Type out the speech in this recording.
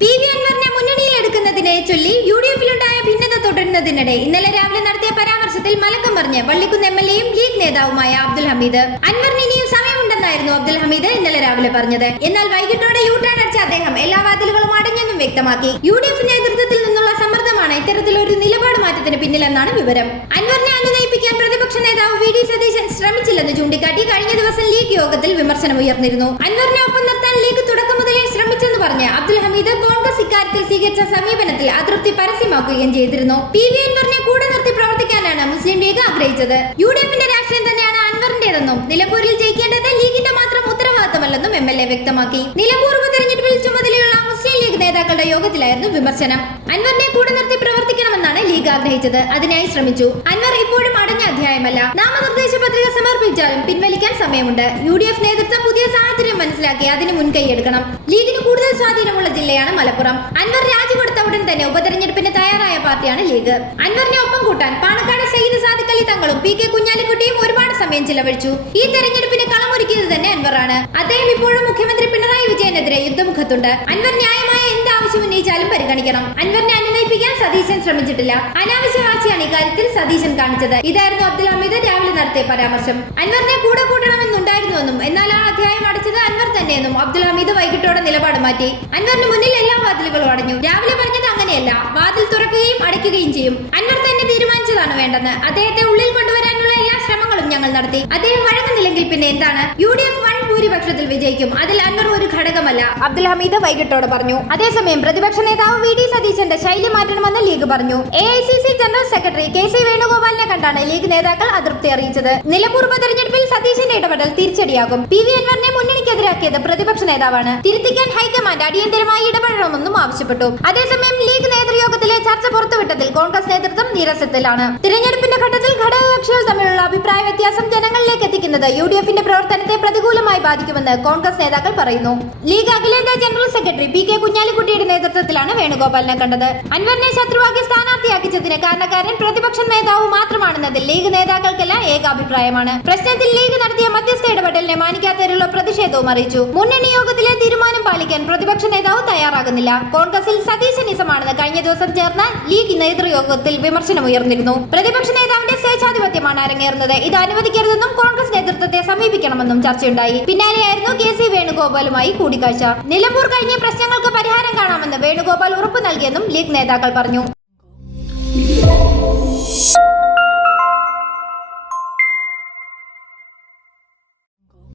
P V അൻവറിനെ മുന്നണിയിൽ എടുക്കുന്നതിനെ ചൊല്ലി യു ഡി എഫിലുണ്ടായ ഭിന്നത തുടരുന്നതിനിടെ ഇന്നലെ രാവിലെ നടത്തിയ പരാമർശത്തിൽ മലക്കം പറഞ്ഞ് വള്ളിക്കുന്ന് എം എൽ എയും ലീഗ് നേതാവുമായ അബ്ദുൽ ഹമീദ്. അൻവറിന് ഇനിയും സമയമുണ്ടെന്നായിരുന്നു അബ്ദുൽ ഹമീദ് ഇന്നലെ രാവിലെ പറഞ്ഞത്. എന്നാൽ വൈകിട്ടോടെ യു ടേൺ അടിച്ച അദ്ദേഹം എല്ലാ വാതിലുകളും അടഞ്ഞെന്നും വ്യക്തമാക്കി. യു ഡി എഫ് നേതൃത്വത്തിൽ നിന്നുള്ള സമ്മർദ്ദമാണ് ഇത്തരത്തിലൊരു നിലപാട് മാറ്റത്തിന് പിന്നിലെന്നാണ് വിവരം. അൻവറിനെ അനുനയിപ്പിക്കാൻ പ്രതിപക്ഷ നേതാവ് വി ഡി സതീശൻ ശ്രമിച്ചില്ലെന്ന് ചൂണ്ടിക്കാട്ടി കഴിഞ്ഞ ദിവസം ലീഗ് യോഗത്തിൽ വിമർശനം ഉയർന്നിരുന്നു അൻവറിനെ ഒപ്പം നിർത്താൻ ലീഗ് തുടക്കം മുതലേ ശ്രമിച്ചെന്ന് പറഞ്ഞ് അബ്ദുൽ ഹമീദ് ഇക്കാര്യത്തിൽ സ്വീകരിച്ച സമീപനത്തിൽ അതൃപ്തി പരസ്യമാക്കുകയും ചെയ്തിരുന്നു. പി വി അൻവറിനെ കൂടെ നിർത്തി പ്രവർത്തിക്കാനാണ് മുസ്ലിം ലീഗ് ആഗ്രഹിച്ചത്. യു ഡി എഫിന്റെ രാഷ്ട്രീയം തന്നെയാണ് അൻവറിന്റേതെന്നും നിലമ്പൂരിൽ ജയിക്കേണ്ടത് ലീഗിന്റെ മാത്രം ഉത്തരവാദിത്തമല്ലെന്നും എം എൽ എ വ്യക്തമാക്കി. നിലമ്പൂർ ഉപതെരഞ്ഞെടുപ്പിൽ ചുമതലയുള്ള മുസ്ലിം ലീഗ് നേതാക്കളുടെ യോഗത്തിലായിരുന്നു വിമർശനം. അൻവറിനെ കൂടെ നിർത്തി പ്രവർത്തിക്കണമെന്നാണ് ലീഗ് ആഗ്രഹിച്ചത്. അതിനായി ശ്രമിച്ചു. അൻവർ ഇപ്പോഴും അധ്യായമല്ല. നാമനിർദ്ദേശ പത്രിക സമർപ്പിച്ചാലും പിൻവലിക്കാൻ സമയമുണ്ട്. യു ഡി എഫ് നേതൃത്വം പുതിയ സാഹചര്യം മനസ്സിലാക്കി അതിന് മുൻകൈയെടുക്കണം ലീഗിന് കൂടുതൽ സ്വാധീനമുള്ള ജില്ലയാണ് മലപ്പുറം. അൻവർ രാജി കൊടുത്ത ഉടൻ തന്നെ ഉപതെരഞ്ഞെടുപ്പിന് തയ്യാറായ പാർട്ടിയാണ് ലീഗ്. അൻവറിനെ ഒപ്പം കൂട്ടാൻ പാണക്കാട് സയ്യിദ് സാദിഖ് അലി തങ്ങളും പി കെ കുഞ്ഞാലിക്കുട്ടിയും ഒരുപാട് സമയം ചിലവഴിച്ചു. ഈ തെരഞ്ഞെടുപ്പിന് കളമൊരുക്കിയത് തന്നെ അൻവറാണ്. അദ്ദേഹം ഇപ്പോഴും മുഖ്യമന്ത്രി പിണറായി വിജയനെതിരെ യുദ്ധമുഖത്തുണ്ട്. അൻവർ ന്യായമായ എന്ത് ആവശ്യം ഉന്നയിച്ചാലും പരിഗണിക്കണം. അൻവറിനെ സതീശൻ ശ്രമിച്ചിട്ടില്ല. അനാവശ്യ വാശിയാണ് ഇക്കാര്യത്തിൽ സതീശൻ കാണിച്ചത്. ഇതായിരുന്നു അബ്ദുൽ ഹമീദ് രാവിലെ നടത്തിയ പരാമർശം. അൻവറിനെ കൂടെ കൂട്ടണമെന്നുണ്ടായിരുന്നുവെന്നും എന്നാൽ ആ അധ്യായം അടച്ചത് അൻവർ തന്നെയെന്നും അബ്ദുൽ ഹമീദ് വൈകിട്ടോടെ നിലപാട് മാറ്റി. അൻവറിന് മുന്നിൽ എല്ലാ വാതിലുകളും അടഞ്ഞു. രാവിലെ പറഞ്ഞത് അങ്ങനെയല്ല. വാതിൽ തുറക്കുകയും അടയ്ക്കുകയും ചെയ്യും. അൻവർ തന്നെ തീരുമാനിച്ചതാണ് വേണ്ടെന്ന്. അദ്ദേഹത്തെ ഉള്ളിൽ കൊണ്ടുവരാനുള്ള എല്ലാ ശ്രമങ്ങളും ഞങ്ങൾ നടത്തി. അദ്ദേഹം വഴങ്ങുന്നില്ലെങ്കിൽ പിന്നെ എന്താണ്? യു ഡി എഫ് ഭൂരിപക്ഷത്തിൽ വിജയിക്കും. അതിൽ അന്നൂർ ഒരു ഘടകമല്ല. അബ്ദുൽ ഹമീദ് വൈകിട്ടോട് പറഞ്ഞു. അതേസമയം പ്രതിപക്ഷ നേതാവ് വി ഡി സതീശന്റെ ശൈലി മാറ്റണമെന്ന് ലീഗ് പറഞ്ഞു. A I C C general secretary K C വേണുഗോപാലിനെ കണ്ടാണ് ലീഗ് നേതാക്കൾ അതൃപ്തി അറിയിച്ചത്. നിലമ്പൂർ ഉപതെരഞ്ഞെടുപ്പിൽ സതീശന്റെ ഇടപെടൽ തിരിച്ചടിയാകും. പി വി അൻവറിനെ മുന്നണിക്കെതിരാക്കിയത് പ്രതിപക്ഷ നേതാവാണ്. തിരുത്തിക്കാൻ ഹൈക്കമാൻഡ് അടിയന്തരമായി ഇടപെടണമെന്നും ആവശ്യപ്പെട്ടു. അതേസമയം ലീഗ് നേതൃയോഗത്തിലെ ചർച്ച പുറത്തുവിട്ടതിൽ കോൺഗ്രസ് നേതൃത്വം നിരസത്തിലാണ്. തിരഞ്ഞെടുപ്പിന്റെ ഘട്ടത്തിൽ ഘടകകക്ഷികൾ തമ്മിലുള്ള അഭിപ്രായ വ്യത്യാസം ജനങ്ങളിലേക്ക് എത്തിക്കുന്നത് യു ഡി എഫിന്റെ പ്രവർത്തനത്തെ പ്രതികൂലമായി ബാധിക്കുമെന്ന് കോൺഗ്രസ് നേതാക്കൾ പറയുന്നു. ലീഗ് അഖിലേന്ത്യാ ജനറൽ സെക്രട്ടറി പി കെ കുഞ്ഞാലിക്കുട്ടിയുടെ നേതൃത്വത്തിലാണ് വേണുഗോപാലിനെ കണ്ടത്. അൻവറിനെ ശത്രുവാക്കി സ്ഥാനാർത്ഥിയാക്കിച്ചതിന് കാരണക്കാരൻ പ്രതിപക്ഷ നേതാവ് മാത്രമാണെന്നതിൽ ലീഗ് നേതാക്കൾക്കെല്ലാം ഏകാഭിപ്രായമാണ്. പ്രശ്നത്തിൽ ലീഗ് നടത്തിയ മധ്യസ്ഥ ഇടപെടലിനെ മാനിക്കാത്തതിലുള്ള പ്രതിഷേധവും അറിയിച്ചു. മുന്നണി യോഗത്തിലെ തീരുമാനം പാലിക്കാൻ പ്രതിപക്ഷ നേതാവ് തയ്യാറാകുന്നില്ല. കോൺഗ്രസിൽ സതീശനിസമാണെന്ന് കഴിഞ്ഞ ദിവസം ചേർന്ന ലീഗ് നേതൃയോഗത്തിൽ വിമർശനമുയർന്നിരുന്നു. പ്രതിപക്ഷ നേതാവിന്റെ സ്വേച്ഛാധിപത്യമാണ് അരങ്ങേറുന്നത്. ഇത് അനുവദിക്കരുതെന്നും കോൺഗ്രസ് നേതൃത്വത്തെ സമീപിക്കണമെന്നും ചർച്ചയുണ്ടായി. പിന്നാലെയായിരുന്നു കെ സി വേണുഗോപാലുമായി കൂടിക്കാഴ്ച. നിലമ്പൂർ കഴിഞ്ഞ പ്രശ്നങ്ങൾക്ക് പരിഹാരം കാണാമെന്ന് വേണുഗോപാൽ ഉറപ്പു നൽകിയെന്നും ലീഗ് നേതാക്കൾ പറഞ്ഞു.